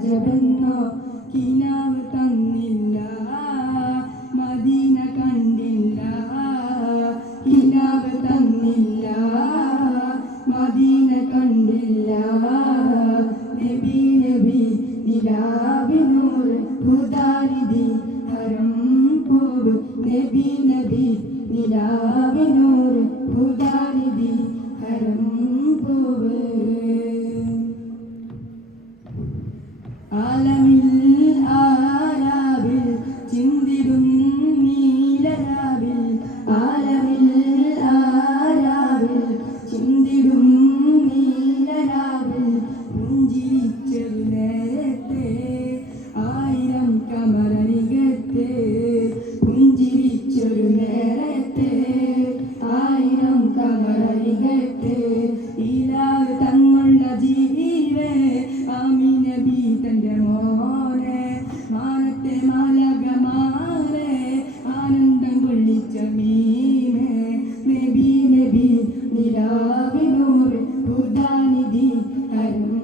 അജബെന്നോ കിനാവ് തന്നില്ല മദീന കണ്ടില്ല കിനാവ് തന്നില്ല മദീന കണ്ടില്ല നബി നബി നിലാവിനൂർ ഹുദാനിധി ഹരം പൂവ് നബി നബി നിലാവിനൂർ ഹുദാനിധി ഹരം പൂവ് ആലമിൽ ആരാവിൽ ചിന്തിടും നീലരാവിൽ ആലമിൽ ആരാവിൽ ചിന്തിടും നീലരാവിൽ പുഞ്ചിരിച്ചൊരു നേരത്തെ ആയിരം കമരനികത്തെ പുഞ്ചിരിച്ചൊരു നേരത്തെ ആയിരം കമരനികത്തെ ഇലാവ് തന്നുള്ള ജീവേ ആമീൻ നബി തന്റെ മോനെ മാനത്തെ മാലകമാരെ ആനന്ദം കൊള്ളിച്ച മീനെ നബി നബി നിലാവിനൂർ ഹുദാനിധി ഹരം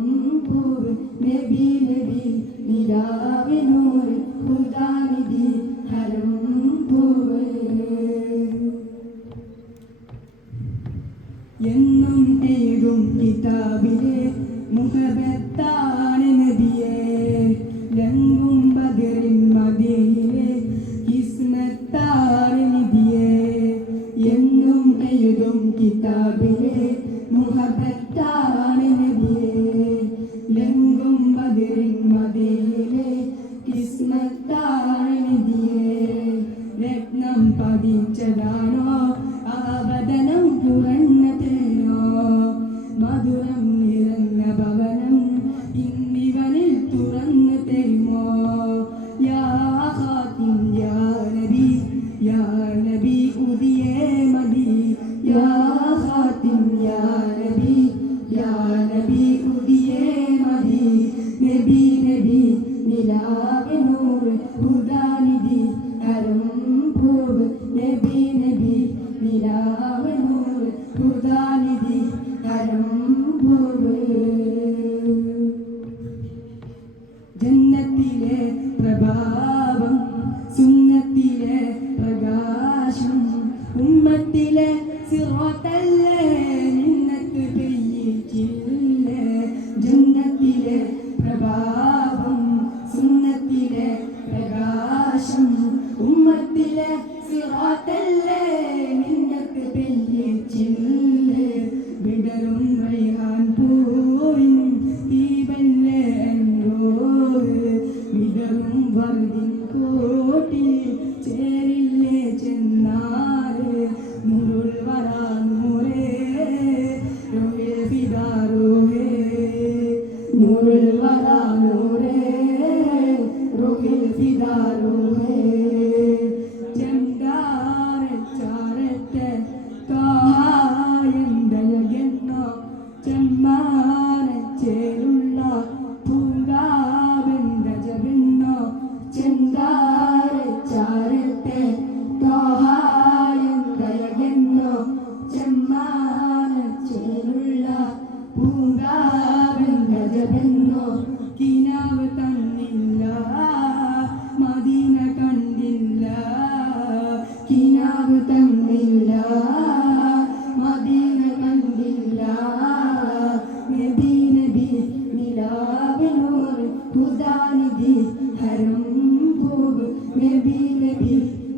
പൂവ് നബി നബി നിലാവിനൂർ ഹുദാനിധി ഹരം പൂവ് എന്നും എഴുതും കിതാബിലെ മുഹബത്താണ് നബിയെ ലങ്കും ബദറിൻ മദീനയിലെ കിസ്മത്താണ് നബിയെ എന്നും എഴുതും കിതാബിലെ മുഹബത്താണ് നബിയെ ലങ്കും ബദറിൻ മദീനയിലെ കിസ്മത്താണ് നബിയെ രത്നം പതിച്ചതാണോ ആവദനം പുറന്നതേനോ മധുരം നിറഞ്ഞ ഭവനം ഇന്നിവനിൽ തുറന്നു തരുമോ യാ ഖാതിം യാ നബി ഉദിയേ മദി യാ ഖാതിം യാ നബി ഉദിയേ മദി നബി നബി നിലാവെ നൂർ ഹുദാനിധി ഹരം പൂവ് നബി നബി നിലാവെ നൂർ ഹുദാനിധി ഹരം പൂവ് ജന്നത്തിലെ പ്രഭാവം സുന്നത്തിലെ പ്രകാശം ഉമ്മത്തിലെ സിറാത്തല്ലേ നിന്നത്ത് പെയ്യിച്ചില്ലേ ജന്നത്തിലെ പ്രഭാവം സുന്നത്തിലെ പ്രകാശം ഉമ്മത്തിലെ സിറാത്തല്ലേ നിന്നത്ത് പെയ്യിച്ചില്ലേ വിടരും റൈഹാൻ പൂവിൻ ദീപല്ലേ വിടരും വർദ്ധിൻ കോട്ടി ചേരില്ലേ ചെന്നാല് മുരുൾ വരാനൂരേ രോഹേ ഫിദാരോഹേ മുരുൾ വരാനൂരേ രോഹേ ഫിദാരോഹേ ചെങ്കാരെ ചാരത്തെ കായന്തയകെന്നോ ചെമ്മാനെ ചേലുള്ള പൂങ്കാവെന്തജവെന്നോ ചെങ്കാരെ ചാരത്തെ കായന്തയകെന്നോ ചെമ്മാനെ ചേലുള്ള പൂങ്കാവെന്തജവെന്നോ കിനാവ് തന്നില്ല മദീന കണ്ടില്ല കിനാവ് തന്നില്ല മദീന കണ്ടില്ല നബി നബി നിലാവിനൂർ ഹുദാനിധി ഹരം പൂവ് നബി നബി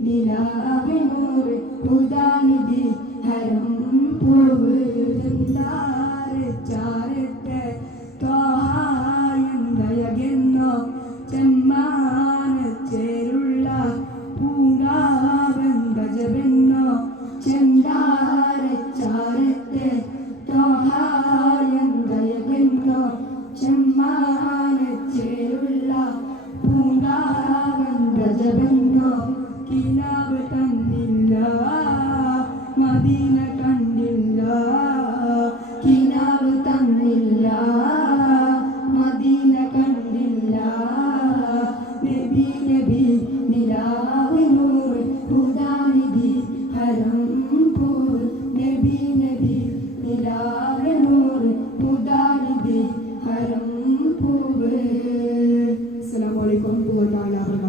നിലാവിനൂർ ഹുദാനിധി ഹരം പൂവ് ചെന്താരെ ചാരത്തെ കായന്തയകെന്നോ ചെമ്മാനെ ചേരുള്ള പൂങ്കാവൻ ഗജബെന്നോ ചെന്താരെ ചാരത്തെ കായന്തയകെന്നോ ചെമ്മാനെ ചേരുള്ള പൂങ്കാവൻ ഗജബെന്നോ കിനാവ് തന്നില്ല മദീന കണ്ടില്ല കിനാവ് തന്നില്ല മദീന കണ്ടില്ല നബി നബി നിലാവിനൂർ ഹുദാനിധി ഹരം പൂവ് നബി നബി നിലാവിനൂർ ഹുദാനിധി ഹരം പൂവ് പുകഴ്ത്താൻ എല്ലാവരും